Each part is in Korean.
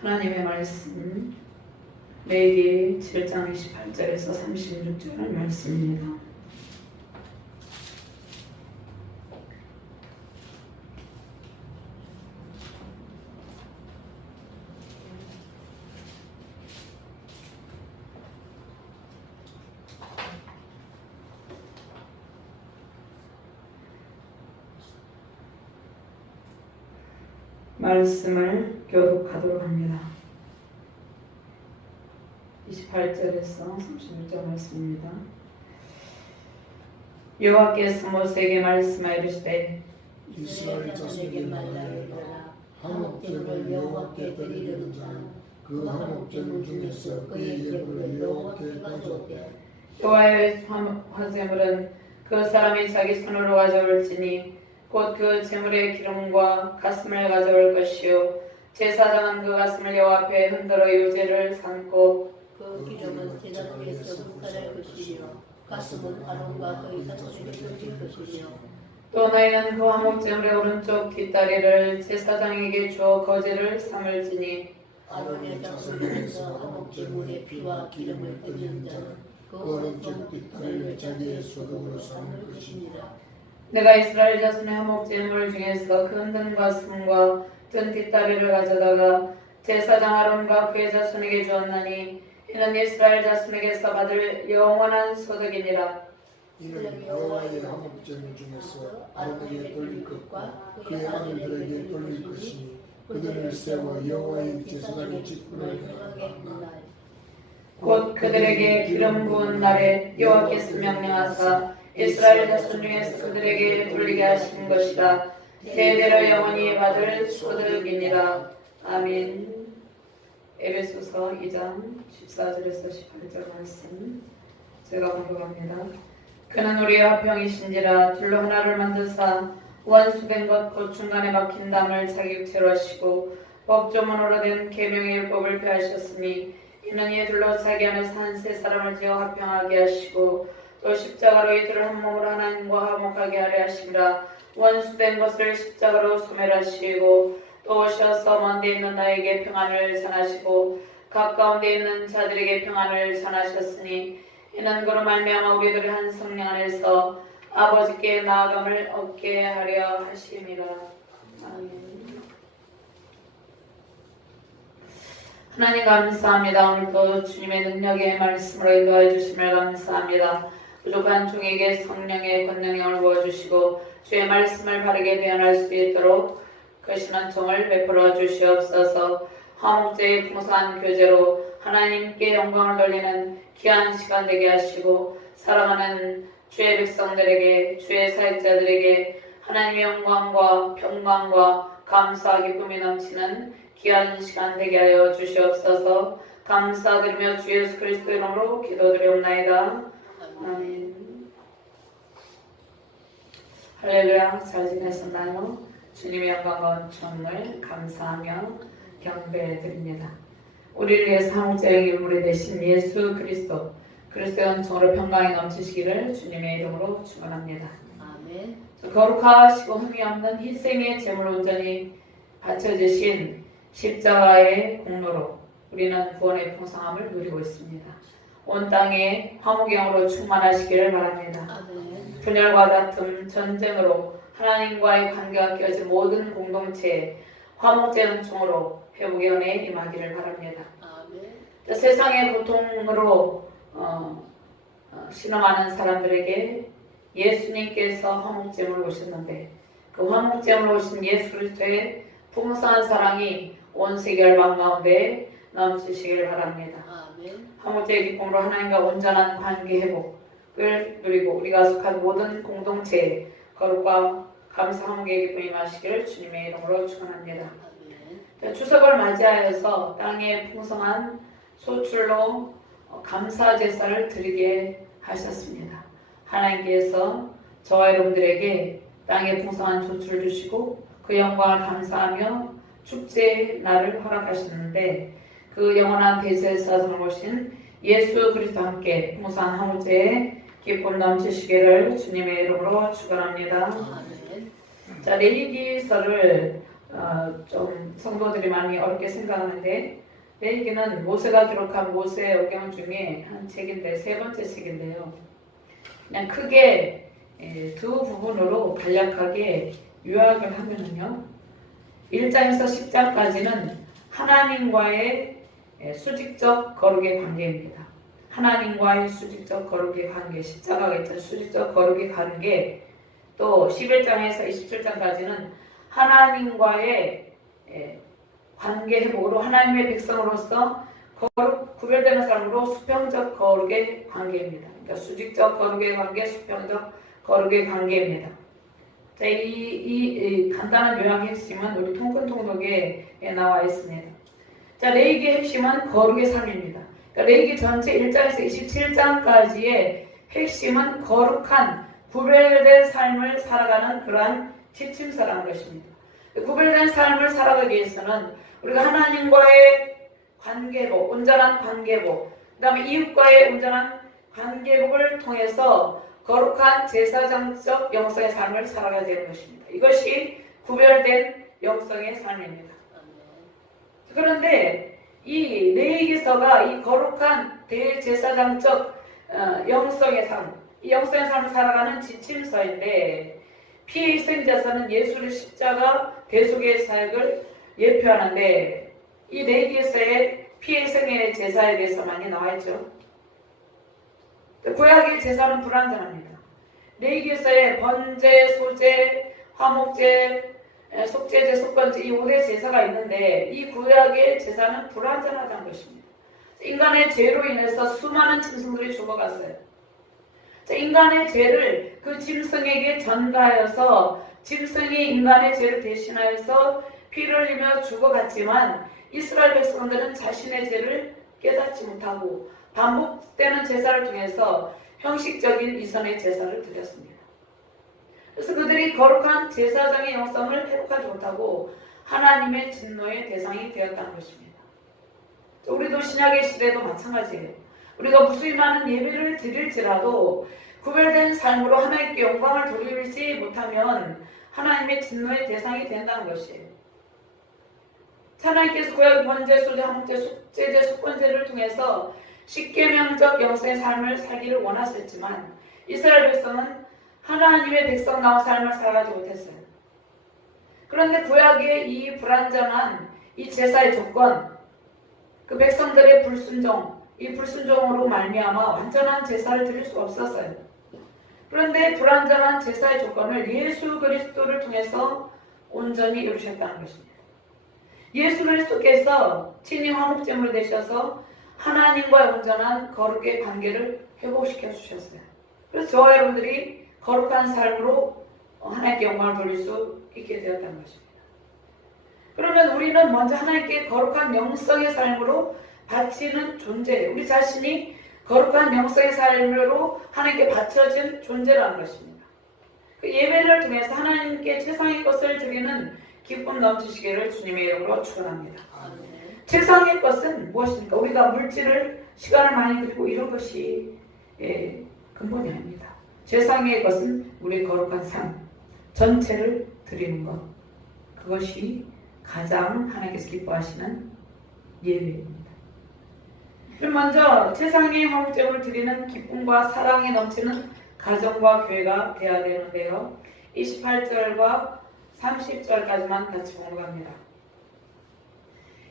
하나님의 말씀 레위기 7장 28절에서 36절 말씀입니다. 말씀을 교독하도록 합니다. 28절에서 36절 말씀입니다. 여호와께서 모세에게 말씀하여 이르시되 이스라엘 자손에게 말하여라. 한옥제물을 여호와께 드리려는 자는 그 한옥제물 중에서 그의 예물을 여호와께 가져오되 여호와의 화제물은 그 사람이 자기 손으로 가져올지니 곧 그 제물의 기름과 가슴을 가져올 것이요 제사장은 그 가슴을 여호와 앞에 흔들어 유제를 삼고 그 기름은 제사장에서 묵살할 것이며 가슴은 아론과 그의 자손에게 드릴 것이며 또 너희는 그 화목제물의 오른쪽 뒷다리를 제사장에게 주어 거제를 삼을지니 아론의 자손에서 한옥제물의 피와 기름을 드리는 자는 그 오른쪽 뒷다리를 자기의 소득으로 삼을 것이니라. 내가 이스라엘 자손의 화목제물 중에서 그 든 가슴과 든 뒷다리를 가져다가 제사장 아론과 그의 자손에게 주었나니 이는 이스라엘 자손에게서 받을 영원한 소득이니라. 이는 여호와의 한옥제물 중에서 아론에게 돌릴 것과 그의 아들들에게 돌릴 것이니 그들을 세워 여호와의 제사장의 직분을 행하게 하나. 곧 그들에게 기름 부은 날에 여호와께서 명령하사 이스라엘 자손 중에서 그들에게 돌리게 하신 것이라. 대대로 영원히 받을 소득이니라. 아멘. 에베소서 2장 14절에서 18절 말씀 제가 공부합니다. 그는 우리의 화평이신지라 둘로 하나를 만드사 원수된 것 곧 중간에 막힌 담을 자기 육체로 하시고 법조문으로 된 계명의 율법을 폐하셨으니 이는 이 둘로 자기 안에서 한 세 사람을 지어 화평하게 하시고 또 십자가로 이들을 한 몸으로 하나님과 화목하게 하려 하시니라. 원수된 것을 십자가로 소멸하시고 또 오셔서 먼데 있는 나에게 평안을 전하시고 가까운데 있는 자들에게 평안을 전하셨으니 이는 그로 말미암아 우리들이 한 성령 안에서 아버지께 나아감을 얻게 하려 하심이라. 아멘. 하나님 감사합니다. 오늘도 주님의 능력의 말씀으로 인도해 주심을 감사합니다. 부족한 종에게 성령의 권능을 부어주시고 주의 말씀을 바르게 대언할 수 있도록 그 신앙청을 베풀어 주시옵소서. 화목제의 풍성한 교제로 하나님께 영광을 돌리는 귀한 시간 되게 하시고 사랑하는 주의 백성들에게 주의 사역자들에게 하나님의 영광과 평강과 감사 기쁨이 넘치는 귀한 시간 되게 하여 주시옵소서. 감사드리며 주 예수 그리스도 이름으로 기도드리옵나이다. 아멘. 할렐루야. 잘 지내셨나요? 주님의 영광과 은총을 감사하며 경배드립니다. 우리를 위해서 한국자의 인물이 되신 예수 그리스도의 은총으로 평강이 넘치시기를 주님의 이름으로 축원합니다. 아멘. 거룩하시고 흠이 없는 희생의 제물 온전히 바쳐지신 십자가의 공로로 우리는 구원의 풍성함을 누리고 있습니다. 온 땅에 화목영으로 충만하시기를 바랍니다. 아멘. 분열과 다툼, 전쟁으로 하나님과의 관계가 깨어진 모든 공동체에 화목제 은총으로 회복의 은혜에 임하기를 바랍니다. 아멘. 세상의 고통으로 신음하는 사람들에게 예수님께서 화목제물로 오셨는데 그 화목제물로 오신 예수 그리스도의 풍성한 사랑이 온 세계 열방 가운데 넘치시길 바랍니다. 아멘. 화목제의 기쁨으로 하나님과 온전한 관계 회복을 누리고 우리가 속한 모든 공동체에 거룩과 감사 화목의 기쁨이 임하시기를 주님의 이름으로 축원합니다. 아멘. 추석을 맞이하여서 땅의 풍성한 소출로 감사 제사를 드리게 하셨습니다. 하나님께서 저와 여러분들에게 땅의 풍성한 소출을 주시고 그 영광을 감사하며 축제의 날을 허락하셨는데 그 영원한 대제사장으로 오신 예수 그리스도와 함께 풍성한 화목제의 기쁨 넘치시기를 주님의 이름으로 축원합니다. 아멘. 자, 레위기서를 좀 성도들이 많이 어렵게 생각하는데 레위기는 모세가 기록한 모세오경 중에 한 책인데 세 번째 책인데요. 그냥 크게 두 부분으로 간략하게 요약을 하면은요. 1장에서 10장까지는 하나님과의 수직적 거룩의 관계입니다. 하나님과의 수직적 거룩의 관계, 십자가가 있던 수직적 거룩의 관계, 또 11장에서 27장까지는 하나님과의 관계 회복으로 하나님의 백성으로서 거룩, 구별되는 사람으로 수평적 거룩의 관계입니다. 그러니까 수직적 거룩의 관계, 수평적 거룩의 관계입니다. 자, 이 간단한 요약의 핵심은 우리 통근통독에 나와 있습니다. 자, 레위기의 핵심은 거룩의 삶입니다. 그러니까 레위기 전체 1장에서 27장까지의 핵심은 거룩한 구별된 삶을 살아가는 그러한 지침서라는 것입니다. 구별된 삶을 살아가기 위해서는 우리가 하나님과의 관계복, 온전한 관계복, 그 다음에 이웃과의 온전한 관계복을 통해서 거룩한 제사장적 영성의 삶을 살아가야 되는 것입니다. 이것이 구별된 영성의 삶입니다. 그런데 이 레위기서가 이 거룩한 대제사장적 영성의 삶, 이 영성의 삶을 살아가는 지침서인데 피의생제사는 예수의 십자가 대속의 사역을 예표하는데 이 레위기서의 피의생의 제사에 대해서 많이 나와 있죠. 구약의 제사는 불완전합니다. 레위기서의 번제, 소제, 화목제, 속죄제, 속건제 이 5대 제사가 있는데 이 구약의 제사는 불완전하다는 것입니다. 인간의 죄로 인해서 수많은 짐승들이 죽어갔어요. 인간의 죄를 그 짐승에게 전가하여서 짐승이 인간의 죄를 대신하여서 피를 흘리며 죽어갔지만 이스라엘 백성들은 자신의 죄를 깨닫지 못하고 반복되는 제사를 통해서 형식적인 이전의 제사를 드렸습니다. 그래서 그들이 거룩한 제사장의 영성을 회복하지 못하고 하나님의 진노의 대상이 되었다는 것입니다. 우리도 신약의 시대도 마찬가지예요. 우리가 무수히 많은 예배를 드릴지라도 구별된 삶으로 하나님께 영광을 돌리지 못하면 하나님의 진노의 대상이 된다는 것이에요. 하나님께서 구약 번제, 소제, 화목제, 속죄제, 속건제를 통해서 십계명적 영성의 삶을 살기를 원하셨지만 이스라엘 백성은 하나님의 백성다운 삶을 살아가지 못했어요. 그런데 구약의 이 불완전한 이 제사의 조건, 그 백성들의 불순종, 이 불순종으로 말미암아 완전한 제사를 드릴 수 없었어요. 그런데 불완전한 제사의 조건을 예수 그리스도를 통해서 온전히 이루셨다는 것입니다. 예수 그리스도께서 친히 화목제물이 되셔서 하나님과의 온전한 거룩의 관계를 회복시켜 주셨어요. 그래서 저와 여러분들이 거룩한 삶으로 하나님께 영광을 돌릴 수 있게 되었다는 것입니다. 그러면 우리는 먼저 하나님께 거룩한 영성의 삶으로 바치는 존재, 우리 자신이 거룩한 영성의 삶으로 하나님께 바쳐진 존재라는 것입니다. 그 예배를 통해서 하나님께 최상의 것을 드리는 기쁨 넘치시기를 주님의 이름으로 축원합니다. 최상의 것은 무엇입니까? 우리가 물질을 시간을 많이 들이고 이런 것이 근본이 아닙니다. 최상의 것은 우리의 거룩한 삶 전체를 드리는 것, 그것이 가장 하나님께서 기뻐하시는 예배입니다. 그럼 먼저 최상의 화목제물을 드리는 기쁨과 사랑이 넘치는 가정과 교회가 되어야 되는데요. 28절과 30절까지만 같이 공부합니다.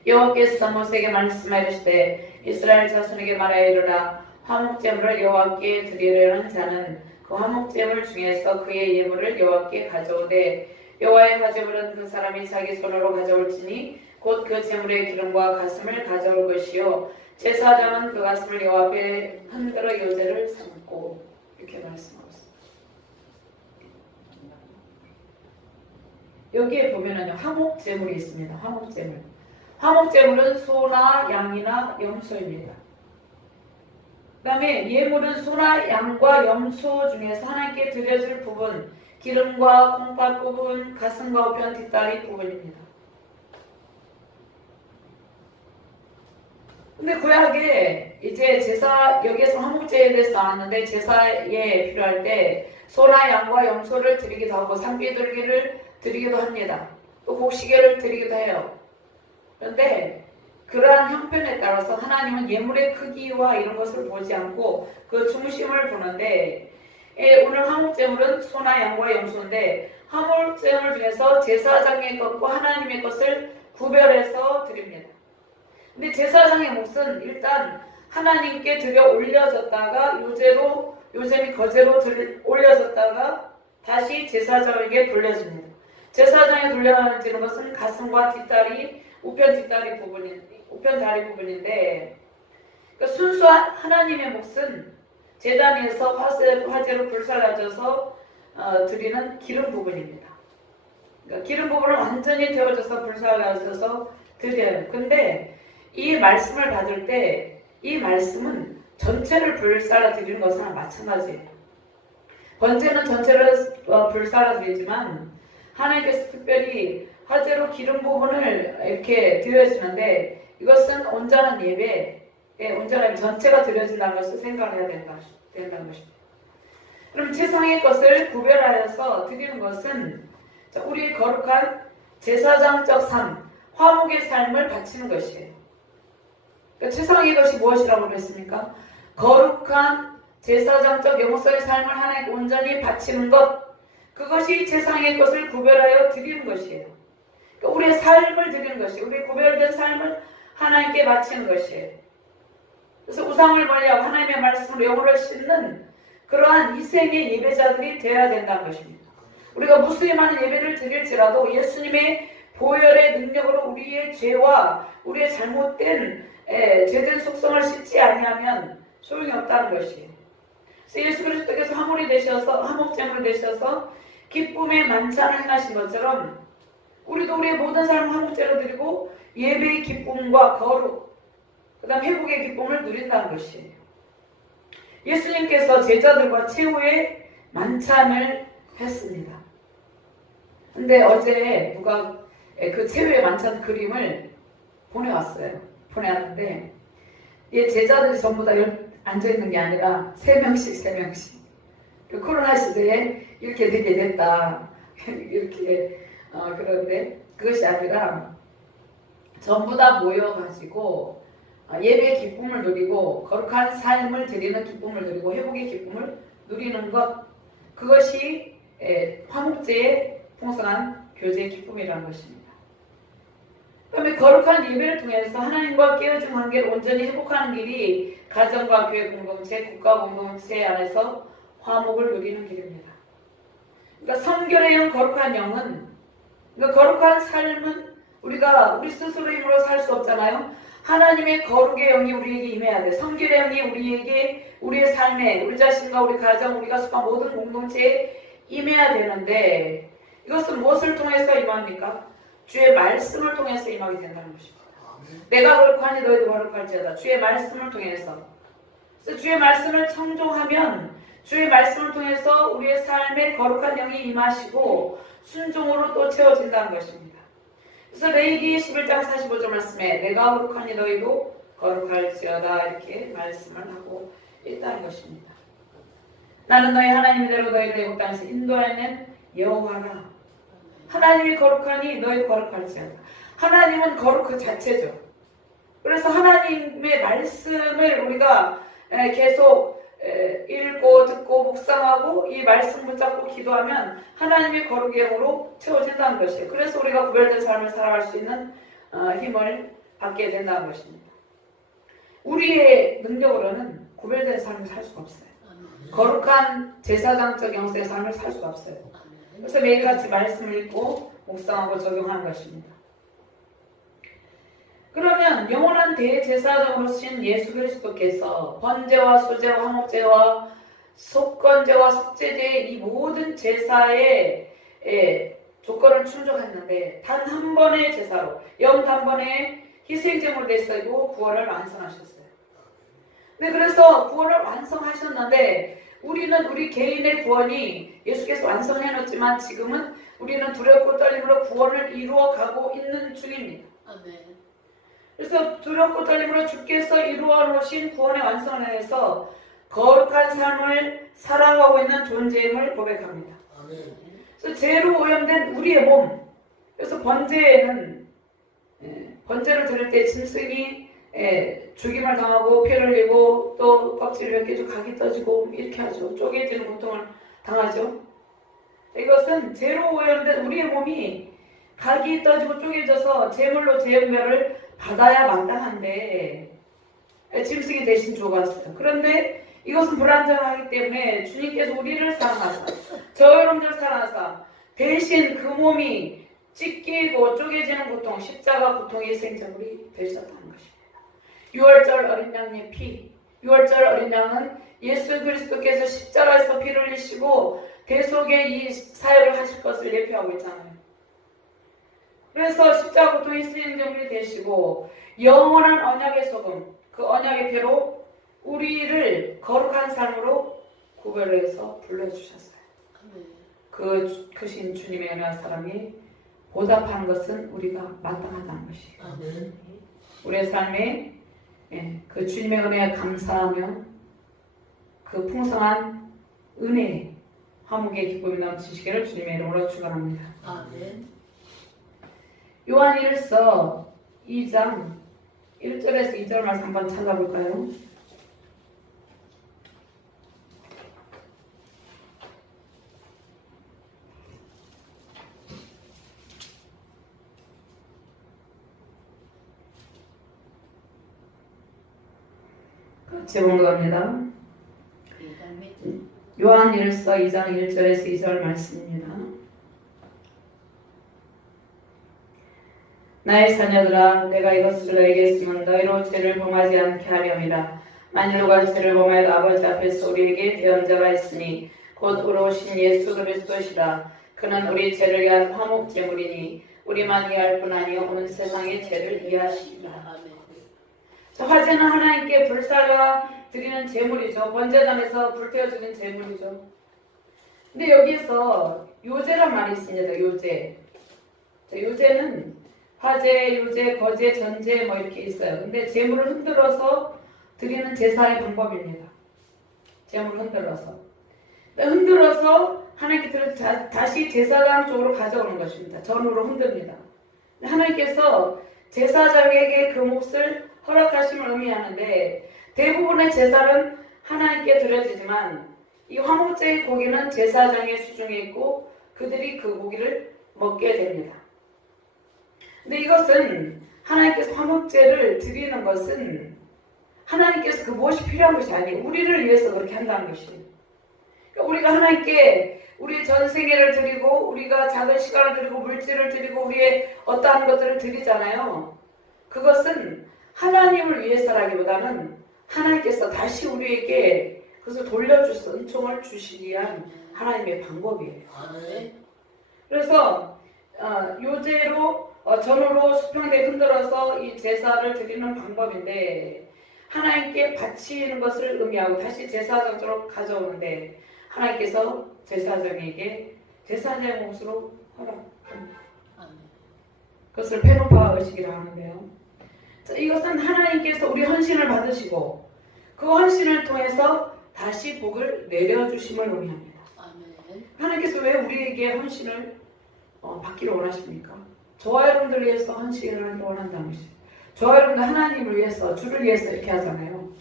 여호와께서 모세에게 말씀하시되 이스라엘 자손에게 말하여 이르라. 화목제물을 여호와께 드리려는 자는 그 화목제물 중에서 그의 예물을 여호와께 가져오되 여호와의 화제물은 그 사람이 자기 손으로 가져올지니 곧 그 제물의 기름과 가슴을 가져올 것이요 제사장은 그 가슴을 여호와 앞에 흔들어 요제를 삼고, 이렇게 말씀하고 있습니다. 여기에 보면은요, 화목제물이 있습니다. 화목제물. 화목제물은 소나 양이나 염소입니다. 그 다음에 예물은 소나 양과 염소 중에서 하나님께 드려질 부분, 기름과 콩팥 부분, 가슴과 우편 뒷다리 부분입니다. 근데 구약에 이제 제사, 여기에서 화목제에 대해서 나왔는데 제사에 필요할 때 소나 양과 염소를 드리기도 하고 산비둘기를 드리기도 합니다. 또 곡시계를 드리기도 해요. 그런데 그러한 형편에 따라서 하나님은 예물의 크기와 이런 것을 보지 않고 그 중심을 보는데, 오늘 화목제물은 소나 양과 염소인데 화목제물 중에서 제사장의 것과 하나님의 것을 구별해서 드립니다. 근데 제사장의 몫은 일단 하나님께 드려 올려졌다가 요제미 거제로 올려졌다가 다시 제사장에게 돌려집니다. 제사장에 돌려지는 것은 가슴과 뒷다리, 우편 다리 부분인데, 그러니까 순수한 하나님의 몫은 제단 위에서 화재로 불살라져서 드리는 기름 부분입니다. 그러니까 기름 부분을 완전히 데워져서 불살라져서 드려요. 근데 이 말씀을 받을 때 이 말씀은 전체를 불살라 드리는 것이랑 마찬가지예요. 번제는 전체를 불살라 드리지만 하나님께서 특별히 화재로 기름 부분을 이렇게 드려지는데, 이것은 온전한 온전한 전체가 드려진다는 것을 생각해야 된다는 것입니다. 그럼 세상의 것을 구별하여서 드리는 것은 우리 거룩한 제사장적 삶, 화목의 삶을 바치는 것이에요. 그러니까 세상의 것이 무엇이라고 그랬습니까? 거룩한 제사장적 영성의 삶을 하나님께 온전히 바치는 것, 그것이 세상의 것을 구별하여 드리는 것이에요. 그러니까 우리의 삶을 드리는 것이에요. 우리의 구별된 삶을 하나님께 바치는 것이에요. 그래서 우상을 멀리하고 하나님의 말씀으로 영혼을 씻는 그러한 희생의 예배자들이 되어야 된다는 것입니다. 우리가 무수히 많은 예배를 드릴지라도 예수님의 보혈의 능력으로 우리의 죄와 우리의 잘못된 죄된 속성을 씻지 아니하면 소용이 없다는 것이에요. 그래서 예수 그리스도께서 화목제물이 되셔서 기쁨의 만찬을 행하신 것처럼 우리도 우리의 모든 삶을 화목제로 드리고 예배의 기쁨과 거룩, 그 다음 회복의 기쁨을 누린다는 것이에요. 예수님께서 제자들과 최후의 만찬을 했습니다. 근데 어제 누가 그 최후의 만찬 그림을 보내왔는데, 제자들이 전부 다 앉아있는 게 아니라 3명씩. 그 코로나 시대에 이렇게 되게 됐다. 이렇게, 그런데 그것이 아니라 전부 다 모여가지고 예배의 기쁨을 누리고 거룩한 삶을 드리는 기쁨을 누리고 회복의 기쁨을 누리는 것, 그것이 화목제의 풍성한 교제의 기쁨이라는 것입니다. 그다음에 거룩한 예배를 통해서 하나님과 깨어진 관계를 온전히 회복하는 길이 가정과 교회 공동체, 국가 공동체 안에서 화목을 누리는 길입니다. 그러니까 성결의 영, 거룩한 영은, 그러니까 거룩한 삶은 우리 스스로 힘으로 살 수 없잖아요. 하나님의 거룩의 영이 우리에게 임해야 돼. 성결의 영이 우리에게, 우리의 삶에, 우리 자신과 우리 가정, 우리가 속한 모든 공동체에 임해야 되는데, 이것은 무엇을 통해서 임합니까? 주의 말씀을 통해서 임하게 된다는 것입니다. 내가 거룩하니 너희도 거룩할지어다. 주의 말씀을 통해서. 그래서 주의 말씀을 청종하면 주의 말씀을 통해서 우리의 삶에 거룩한 영이 임하시고 순종으로 또 채워진다는 것입니다. 그래서 레위기 11장 45절 말씀에 내가 거룩하니 너희도 거룩할지어다 이렇게 말씀을 하고 있다는 것입니다. 나는 너희 하나님대로 너희를 애굽 땅에서 인도하는 여호와라. 하나님이 거룩하니 너희도 거룩할지어다. 하나님은 거룩 그 자체죠. 그래서 하나님의 말씀을 우리가 계속 읽고 듣고 묵상하고 이 말씀 붙잡고 기도하면 하나님의 거룩의 영으로 채워진다는 것이에요. 그래서 우리가 구별된 삶을 살아갈 수 있는 힘을 받게 된다는 것입니다. 우리의 능력으로는 구별된 삶을 살 수가 없어요. 거룩한 제사장적 영성의 삶을 살 수가 없어요. 그래서 매일같이 말씀을 읽고 묵상하고 적용하는 것입니다. 그러면 영원한 대제사장으로신 예수 그리스도께서 번제와 수제와 화목제와 속건제와 속죄제의 이 모든 제사의 조건을 충족했는데 단 한 번의 제사로 영단번의 희생제물로 되시고 구원을 완성하셨어요. 네, 그래서 구원을 완성하셨는데 우리는 우리 개인의 구원이 예수께서 완성해놓지만 지금은 우리는 두렵고 떨림으로 구원을 이루어가고 있는 중입니다. 아멘. 그래서 두렵고 떨림으로 주께서 이루어 놓으신 구원의 완성을 위해서 거룩한 삶을 살아가고 있는 존재임을 고백합니다. 아멘. 그래서 죄로 오염된 우리의 몸, 그래서 번제에는 번제를 드릴 때 짐승이 죽임을 당하고 피를 흘리고 또 껍질을 벗기고 각이 떠지고 이렇게 하죠. 쪼개지는 고통을 당하죠. 이것은 죄로 오염된 우리의 몸이 각이 떠지고 쪼개져서 제물로 제물을 받아야 마땅한데 짐승이 대신 죽었어요. 그런데 이것은 불완전하기 때문에 주님께서 우리를 사랑하사 저 여러분들 사랑하사 대신 그 몸이 찢기고 쪼개지는 고통, 십자가 고통의 희생제물이 되셨다는 것입니다. 6월절 어린 양의 피, 6월절 어린 양은 예수 그리스도께서 십자가에서 피를 흘리시고 대속의 이 사역을 하실 것을 예표하고 있잖아요. 그래서 십자가 고통의 희생제물이 되시고 영원한 언약의 소금, 그 언약의 피로 우리를 거룩한 삶으로 구별해서 불러주셨어요. 그 크신 주님의 은혜와 사랑이 보답하는 것은 우리가 마땅하다는 것이에요. 아멘. 우리의 삶에 그 주님의 은혜에 감사하며 그 풍성한 은혜, 화목의 기쁨이 넘치시기를 주님의 이름으로 축원합니다. 아멘. 요한 1서 2장 1절에서 2절 말씀 한번 찾아볼까요? 같이 봉독합니다. 요한 1서 2장 1절에서 2절 말씀입니다. 나의 자녀들아 내가 이것을 너에게 쓰면 너희로 죄를 범하지 않게 하렴이라. 만일 누가 죄를 범하여도 아버지 앞에서 우리에게 대언자가 있으니 곧 의로우신 예수 그리스도시라. 그는 우리 죄를 위한 화목 제물이니 우리만 이해할 뿐 아니요 온 세상의 죄를 이해하시리라. 화제는 하나님께 불사와 드리는 제물이죠. 번제단에서 불태워주는 제물이죠. 근데 여기서 요제란 말이 있습니다. 요제. 요제는 화제, 요제, 거제, 전제 뭐 이렇게 있어요. 근데 제물을 흔들어서 드리는 제사의 방법입니다. 제물을 흔들어서. 하나님께 다시 제사장 쪽으로 가져오는 것입니다. 전으로 흔듭니다. 하나님께서 제사장에게 그 몫을 허락하심을 의미하는데 대부분의 제사는 하나님께 드려지지만 이 화목제의 고기는 제사장의 수중에 있고 그들이 그 고기를 먹게 됩니다. 근데 이것은 하나님께서 화목제를 드리는 것은 하나님께서 그 무엇이 필요한 것이 아니에요. 우리를 위해서 그렇게 한다는 것이에요. 그러니까 우리가 하나님께 우리 전 세계를 드리고 우리가 작은 시간을 드리고 물질을 드리고 우리의 어떠한 것들을 드리잖아요. 그것은 하나님을 위해서라기보다는 하나님께서 다시 우리에게 그것을 돌려주셔서 은총을 주시기 위한 하나님의 방법이에요. 그래서 요제로 전으로 수평대 흔들어서 이 제사를 드리는 방법인데 하나님께 바치는 것을 의미하고 다시 제사장으로 가져오는데 하나님께서 제사장에게 제사장의 몫으로 허락합니다. 그것을 페노파 의식이라 하는데요. 이것은 하나님께서 우리 헌신을 받으시고 그 헌신을 통해서 다시 복을 내려주심을 의미합니다. 하나님께서 왜 우리에게 헌신을 받기를 원하십니까? 저와 여러분들 위해서 헌신을 원한다는 것이죠. 저와 여러분들 하나님을 위해서 주를 위해서 이렇게 하잖아요.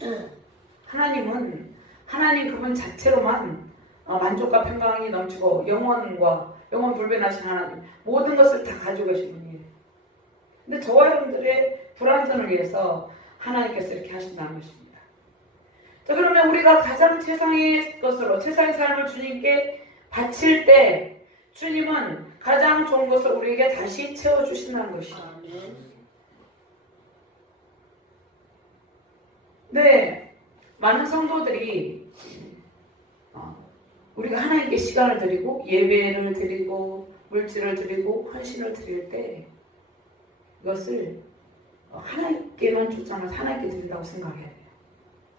하나님은 하나님 그분 자체로만 만족과 평강이 넘치고 영원 불변하신 하나님 모든 것을 다 가지고 계신 분이에요. 근데 저와 여러분들의 불완전을 위해서 하나님께서 이렇게 하신다는 것입니다. 자, 그러면 우리가 가장 최상의 것으로 최상의 삶을 주님께 바칠 때 주님은 가장 좋은 것을 우리에게 다시 채워주신다는 것이죠. 네, 많은 성도들이 우리가 하나님께 시간을 드리고 예배를 드리고 물질을 드리고 헌신을 드릴 때 이것을 하나님께만 초점을 하나님께 드린다고 생각해야 돼요.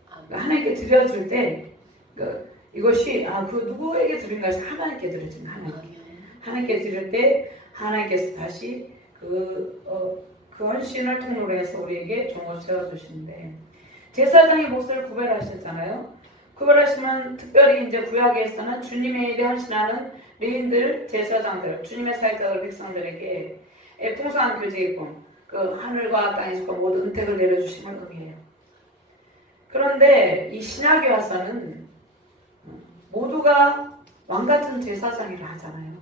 그러니까 하나님께 드려줄 때 이것이 그 누구에게 드린 것이 하나님께 드려지는 하나님께 드릴 때 하나님께서 다시 그 헌신을 통로로 해서 우리에게 종을 세워주시는데 제사장의 몫을 구별하셨잖아요. 구별하시면 특별히 이제 구약에서는 주님의 일에 헌신하는 레인들, 제사장들, 주님의 사역자들, 백성들에게 풍성한 교제의 꿈, 그 하늘과 땅에서 모든 은택을 내려주심을 의미해요. 그런데 이 신약에 와서는 모두가 왕같은 제사장이라 하잖아요.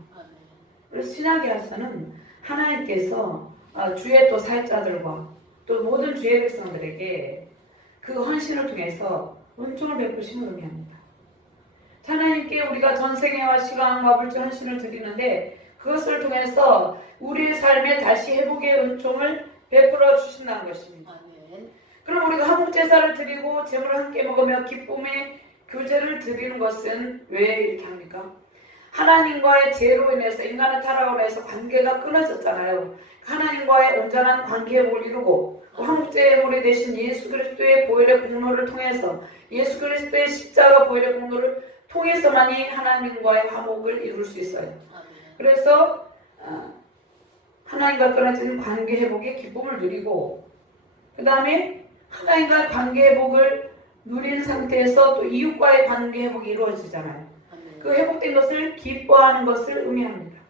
그래서 신약에 와서는 하나님께서 주의 또 사역자들과 또 모든 주의 백성들에게 그 헌신을 통해서 은총을 베푸심을 의미합니다. 하나님께 우리가 전생애와 시간과 물질 헌신을 드리는데 그것을 통해서 우리의 삶에 다시 회복의 은총을 베풀어 주신다는 것입니다. 그럼 우리가 화목제사를 드리고 제물을 함께 먹으며 기쁨의 교제를 드리는 것은 왜 이렇게 합니까? 하나님과의 죄로 인해서 인간의 타락으로 해서 관계가 끊어졌잖아요. 하나님과의 온전한 관계를 이루고 화목제물이 되신 예수 그리스도의 보혈의 공로를 통해서 예수 그리스도의 십자가 보혈의 공로를 통해서만이 하나님과의 화목을 이룰 수 있어요. 그래서 하나님과 끊어진 관계 회복의 기쁨을 누리고 그 다음에 하나님과 관계 회복을 누린 상태에서 또 이웃과의 관계 회복이 이루어지잖아요. 그 회복된 것을 기뻐하는 것을 의미합니다.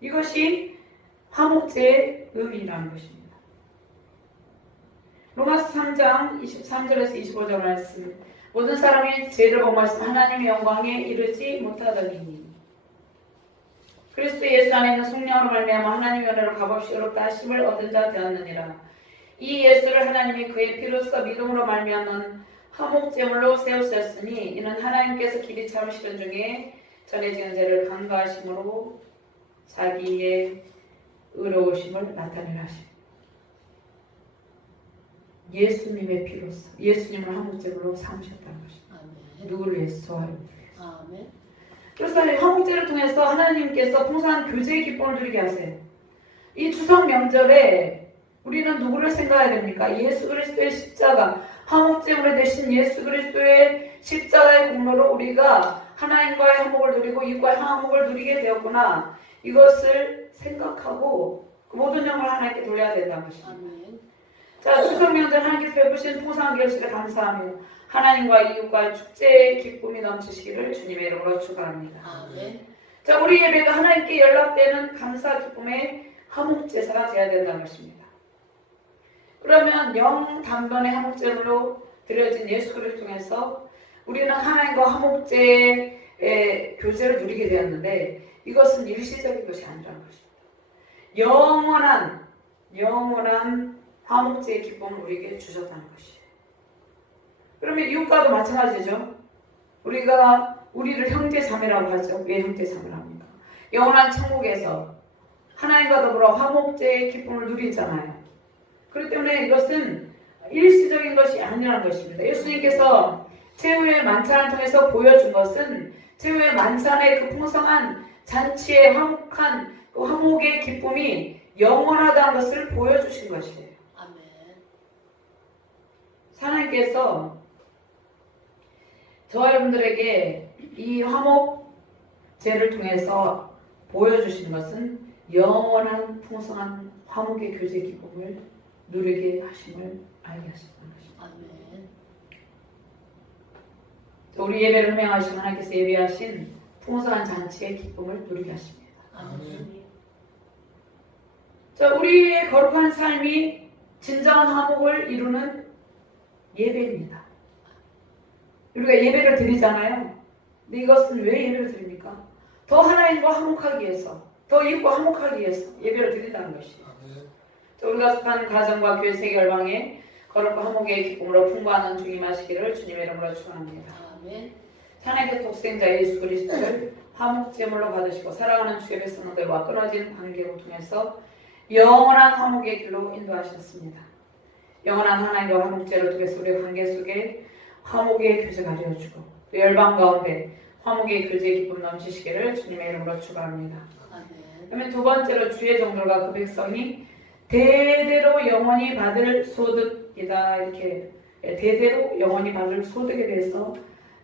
이것이 화목제의 의미라는 것입니다. 로마서 3장 23절에서 25절 말씀 모든 사람이 죄를 범하여서 하나님의 영광에 이르지 못하더니 그리스도 예수 안에 있는 성령으로 말미암아 하나님의 은혜로 값없이 의롭다 하심을 얻은 자 되었느니라. 이 예수를 하나님이 그의 피로써 믿음으로 말미암은 화목제물로 세우셨으니 이는 하나님께서 길이 참으시던 중에 전해지는 죄를 간과하심으로 자기의 의로우심을 나타내려 하십니다. 예수님의 피로써 예수님을 화목제물로 삼으셨다는 것입니다. 누구를 위해서? 저와를 위해서. 그래서 화목제를 통해서 하나님께서 풍성한 교제의 기쁨을 누리게 하세요. 이 추석 명절에 우리는 누구를 생각해야 됩니까? 예수 그리스도의 십자가, 화목제물이 되신 예수 그리스도의 십자가의 공로로 우리가 하나님과의 화목을 누리고 이웃과의 화목을 누리게 되었구나. 이것을 생각하고 그 모든 영광을 하나님께 돌려야 된다는 것입니다. 자, 추석 명절 하나님께서 베푸신 풍성한 결실에 감사하며 하나님과 이웃과의 축제의 기쁨이 넘치시기를 주님의 이름으로 축원합니다. 자, 우리 예배가 하나님께 연락되는 감사 기쁨의 화목제사가 되어야 된다는 것입니다. 그러면 영 단번의 화목제물로 드려진 예수 그리스도를 통해서 우리는 하나님과 화목제의 교제를 누리게 되었는데 이것은 일시적인 것이 아니라는 것입니다. 영원한 화목제의 기쁨을 우리에게 주셨다는 것이에요. 그러면 이웃과도 마찬가지죠. 우리가 우리를 형제자매라고 하죠. 왜 형제자매랍니까? 영원한 천국에서 하나님과 더불어 화목제의 기쁨을 누리잖아요. 그렇기 때문에 이것은 일시적인 것이 아니라는 것입니다. 예수님께서 최후의 만찬을 통해서 보여준 것은 최후의 만찬의 그 풍성한 잔치의 화목한 그 화목의 기쁨이 영원하다는 것을 보여주신 것이에요. 하나님께서 저와 여러분들에게 이 화목제를 통해서 보여주신 것은 영원한 풍성한 화목의 교제 기쁨을 누리게 하심을 알게 하셨다는 것입니다. 우리 예배를 흥행하신 하나님께서 예배하신 풍성한 잔치의 기쁨을 누리게 하십니다. 자, 우리의 거룩한 삶이 진정한 화목을 이루는 예배입니다. 우리가 예배를 드리잖아요. 근데 이것은 왜 예배를 드립니까? 더 하나님과 화목하기 위해서, 더 이웃과 화목하기 위해서 예배를 드린다는 것이에요. 우리가 속한 가정과 교회 세계 열방에 거룩과 화목의 기쁨으로 풍부하는 주님 하시기를 주님의 이름으로 축원합니다. 하나님의 독생자 예수 그리스도를 화목제물로 받으시고 사랑하는 주의 백성들과 끊어진 관계를 통해서 영원한 화목의 길로 인도하셨습니다. 영원한 하나님과 화목제를 통해서 우리의 관계 속에 화목의 교제가 되어주고 또 열방 가운데 화목의 교제 기쁨 넘치시기를 주님의 이름으로 축원합니다. 그러면 두 번째로 주의 종들과 그 백성이 대대로 영원히 받을 소득이다. 이렇게 대대로 영원히 받을 소득에 대해서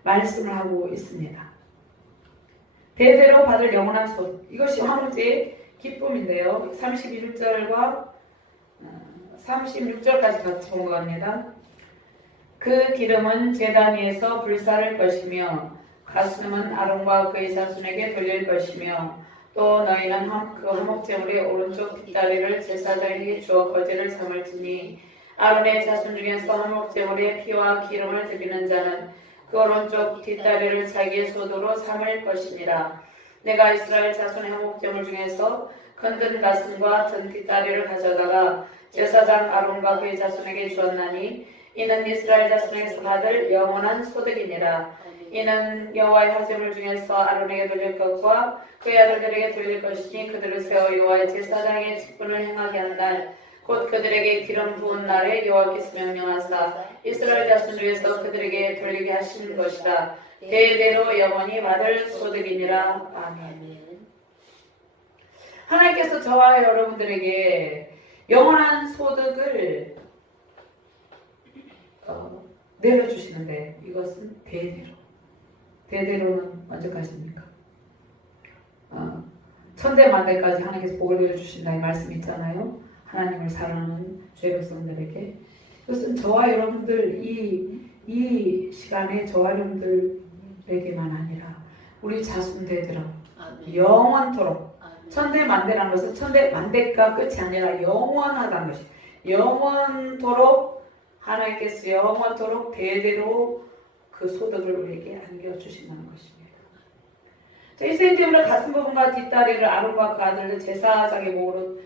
말씀을 하고 있습니다. 대대로 받을 영원한 소득. 이것이 화목제의 기쁨인데요. 31절과 36절까지 같이 본것 같습니다. 그 기름은 제단 위에서 불사를 것이며 가슴은 아론과 그의 자손에게 돌릴 것이며 또 너희는 그 화목제물의 오른쪽 뒷다리를 제사장에게 주어 거제를 삼을지니 아론의 자손 중에서 화목제물의 피와 기름을 드리는 자는 그 오른쪽 뒷다리를 자기의 소도로 삼을 것이니라. 내가 이스라엘 자손의 화목제물 중에서 건든 가슴과 든 뒷다리를 가져다가 제사장 아론과 그의 자손에게 주었나니 이는 이스라엘 자손에게서 받을 영원한 소득이니라. 이는 여호와의 화제물 중에서 아론에게 돌릴 것과 그의 아들들에게 돌릴 것이니 그들을 세워 여호와의 제사장의 직분을 행하게 한 날 곧 그들에게 기름 부은 날에 여호와께서 명령하사 이스라엘 자손 중에서 그들에게 돌리게 하신 것이라. 대대로 영원히 받을 소득이니라. 아멘. 하나님께서 저와 여러분들에게 영원한 소득을 내려주시는데 이것은 대대로는 언제까지입니까? 천대만대까지 하나님께서 복을 내려주신다 이 말씀이 있잖아요. 하나님을 사랑하는 죄 백성들에게. 이것은 저와 여러분들 이 시간에 저와 여러분들에게만 아니라 우리 자손들들은 영원토록 천대만대라는 것은 천대만대가 끝이 아니라 영원하다는 것이 영원토록 하나님께서 영원토록 대대로 그 소득을 우리에게 안겨주신다는 것입니다. 일생제물의 가슴 부분과 뒷다리를 아론과 그 아들들 제사장의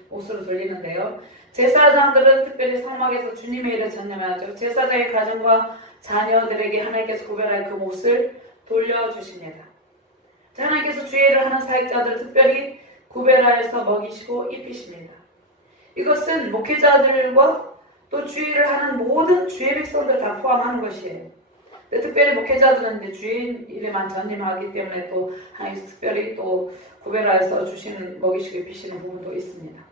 옷으로 돌리는데요. 제사장들은 특별히 성막에서 주님의 일을 전념하죠. 제사장의 가정과 자녀들에게 하나님께서 구별할 그 옷을 돌려주십니다. 하나님께서 주의 일을 하는 사역자들을 특별히 구별하여서 먹이시고 입히십니다. 이것은 목회자들과 또 주의 일을 하는 모든 주의 백성들 다 포함하는 것이에요. 특별히 목회자들은 이제 주의 일에만 전념하기 때문에 또 하나님께서 특별히 또 구별하여서 주시는 먹이시고 입히시는 부분도 있습니다.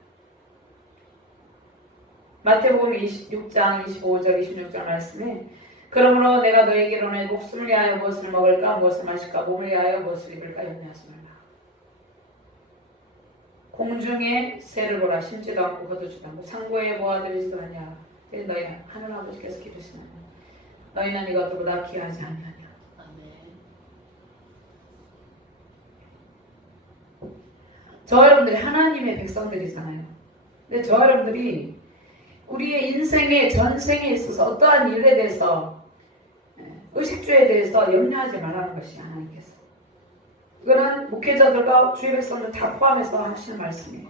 마태복음 26장 25절 26절 말씀에 그러므로 내가 너에게 이르노니 목숨을 위하여 무엇을 먹을까 무엇을 마실까 몸을 위하여 무엇을 입을까 염려하지 말라. 공중에 새를 보라 심지도 않고 거두지도 않고 창고에 모아들이지도 아니하라. 너희 하늘 아버지께서 기르시느냐 너희는 이것보다 귀하지 아니하냐. 저 여러분들이 하나님의 백성들이잖아요. 근데 저 여러분들이 우리의 인생의 전생에 있어서 어떠한 일에 대해서 의식주에 대해서 염려하지 말라는 것이 하나님께서. 이거는 목회자들과 주의 백성들 다 포함해서 하시는 말씀이에요.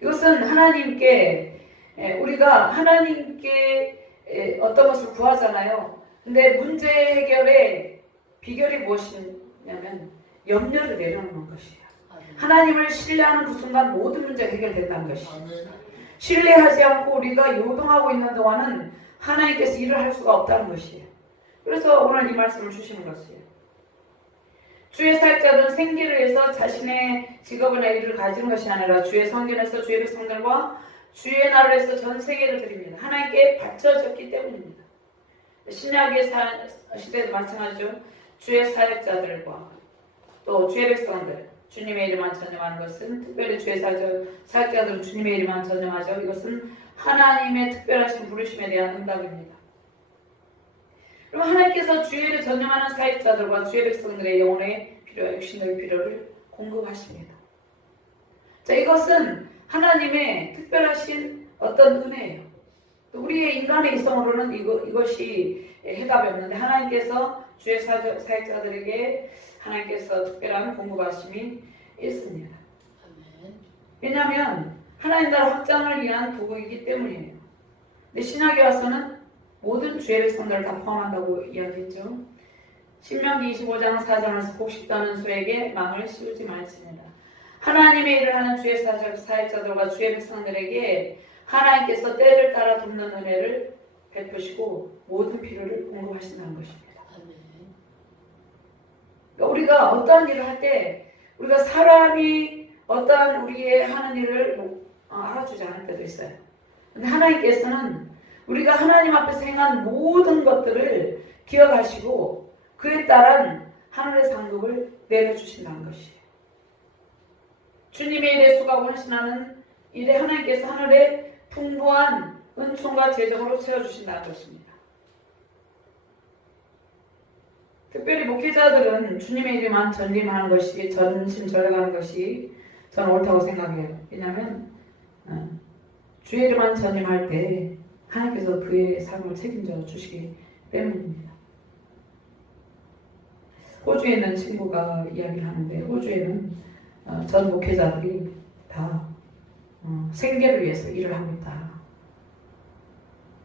이것은 하나님께 우리가 하나님께 어떤 것을 구하잖아요. 근데 문제 해결의 비결이 무엇이냐면 염려를 내려놓는 것이에요. 하나님을 신뢰하는 그 순간 모든 문제가 해결된다는 것이에요. 신뢰하지 않고 우리가 요동하고 있는 동안은 하나님께서 일을 할 수가 없다는 것이에요. 그래서 오늘 이 말씀을 주시는 것이에요. 주의 사역자들은 생기를 위해서 자신의 직업이나 일을 가진 것이 아니라 주의 성전에서 주의 백성들과 주의 나라를 위해서 전 세계를 드립니다. 하나님께 바쳐졌기 때문입니다. 신약의 시대도 마찬가지죠. 주의 사역자들과 또 주의 백성들 주님의 일만 전념하는 것은 특별히 주의 사역자들은 주님의 일만 전념하죠. 이것은 하나님의 특별하신 부르심에 대한 응답입니다. 그럼 하나님께서 주의 일을 전념하는 사역자들과 주의 백성들의 영혼의 필요와 육신의 필요를 공급하십니다. 자, 이것은 하나님의 특별하신 어떤 은혜예요. 우리의 인간의 이성으로는 이것이 해답이 없는데 하나님께서 주의 사역자들에게 하나님께서 특별한 공급하심이 있습니다. 왜냐하면 하나님 나라 확장을 위한 도구이기 때문이에요. 근데 신약에 와서는 모든 주의 백성들을 다 포함한다고 이야기했죠. 신명기 25장 4절에서 곡식다는 소에게 망을 씌우지 말지니라. 하나님의 일을 하는 주의 사역자들과 주의 백성들에게 하나님께서 때를 따라 돕는 은혜를 베푸시고 모든 필요를 공급하신다는 것입니다. 그러니까 우리가 어떠한 일을 할 때 우리가 사람이 어떠한 우리의 하는 일을 알아주지 않을 때도 있어요. 근데 하나님께서는 우리가 하나님 앞에서 행한 모든 것들을 기억하시고 그에 따른 하늘의 상급을 내려주신다는 것이에요. 주님의 일에 수고하고 헌신하는 일에 하나님께서 하늘의 풍부한 은총과 재정으로 채워주신다는 것입니다. 특별히 목회자들은 주님의 이름만 전림하는 것이 전심전력하는 것이 저는 옳다고 생각해요. 왜냐하면 주의 이름만 전림할 때 하나님께서 그의 삶을 책임져 주시기 때문입니다. 호주에 있는 친구가 이야기를 하는데 호주에는 전 목회자들이 다 생계를 위해서 일을 하고 있다.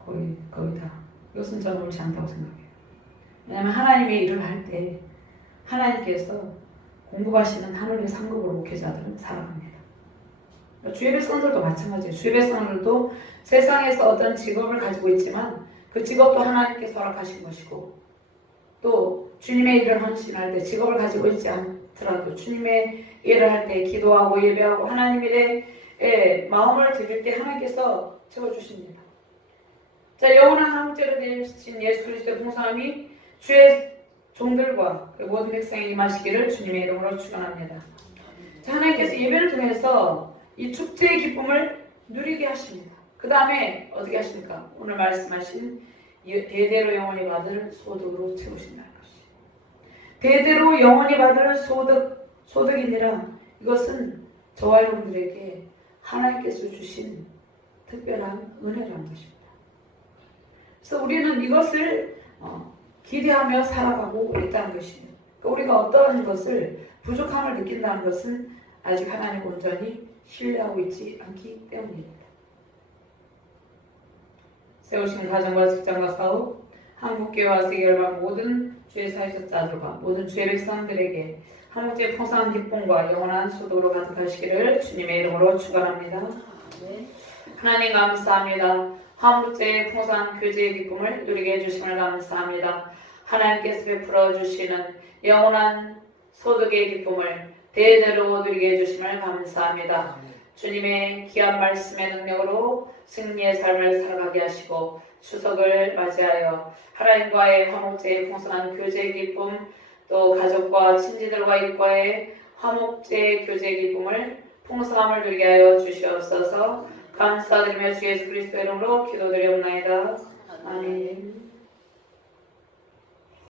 거의 다. 이것은 저는 옳지 않다고 생각해요. 왜냐하면 하나님의 일을 할 때 하나님께서 공급하시는 하늘의 상급으로 목회자들은 살아갑니다. 주의 백성들도 마찬가지예요. 주의 백성들도 세상에서 어떤 직업을 가지고 있지만 그 직업도 하나님께서 허락하신 것이고 또 주님의 일을 헌신할 때 직업을 가지고 있지 않더라도 주님의 일을 할 때 기도하고 예배하고 하나님 일에 마음을 드릴 때 하나님께서 채워주십니다. 자, 영원한 한국제로 되신 예수 그리스도의 풍성함이 주의 종들과 모든 백성에 임하시기를 주님의 이름으로 축원합니다. 자, 하나님께서 예배를 통해서 이 축제의 기쁨을 누리게 하십니다. 그 다음에 어떻게 하십니까? 오늘 말씀하신 대대로 영원히 받을 소득으로 채우신다는 것이. 대대로 영원히 받을 소득이니라 이것은 저와 여러분들에게 하나님께서 주신 특별한 은혜라는 것입니다. 그래서 우리는 이것을 기대하며 살아가고 있다는 것입니다. 그러니까 우리가 어떠한 것을 부족함을 느낀다는 것은 아직 하나님 온전히 신뢰하고 있지 않기 때문입니다. 세우신 가정과 직장과 사업, 한국교회와 세계열방 모든 주의 사역자들과 모든 주의 백성들에게 한국제의 풍성한 기쁨과 영원한 소득으로 가득하시기를 주님의 이름으로 축원합니다. 하나님 감사합니다. 한국제의 풍성한 교제의 기쁨을 누리게 해주심을 감사합니다. 하나님께서 베풀어 주시는 영원한 소득의 기쁨을 대대로 누리게 해주심을 감사합니다. 주님의 귀한 말씀의 능력으로 승리의 삶을 살아가게 하시고 추석을 맞이하여 하나님과의 화목제의 풍성한 교제의 기쁨 또 가족과 친지들과 일과의 화목제의 교제의 기쁨을 풍성함을 누리게 하여 주시옵소서. 감사드리며 주 예수 그리스도 이름으로 기도드리옵나이다. 아멘.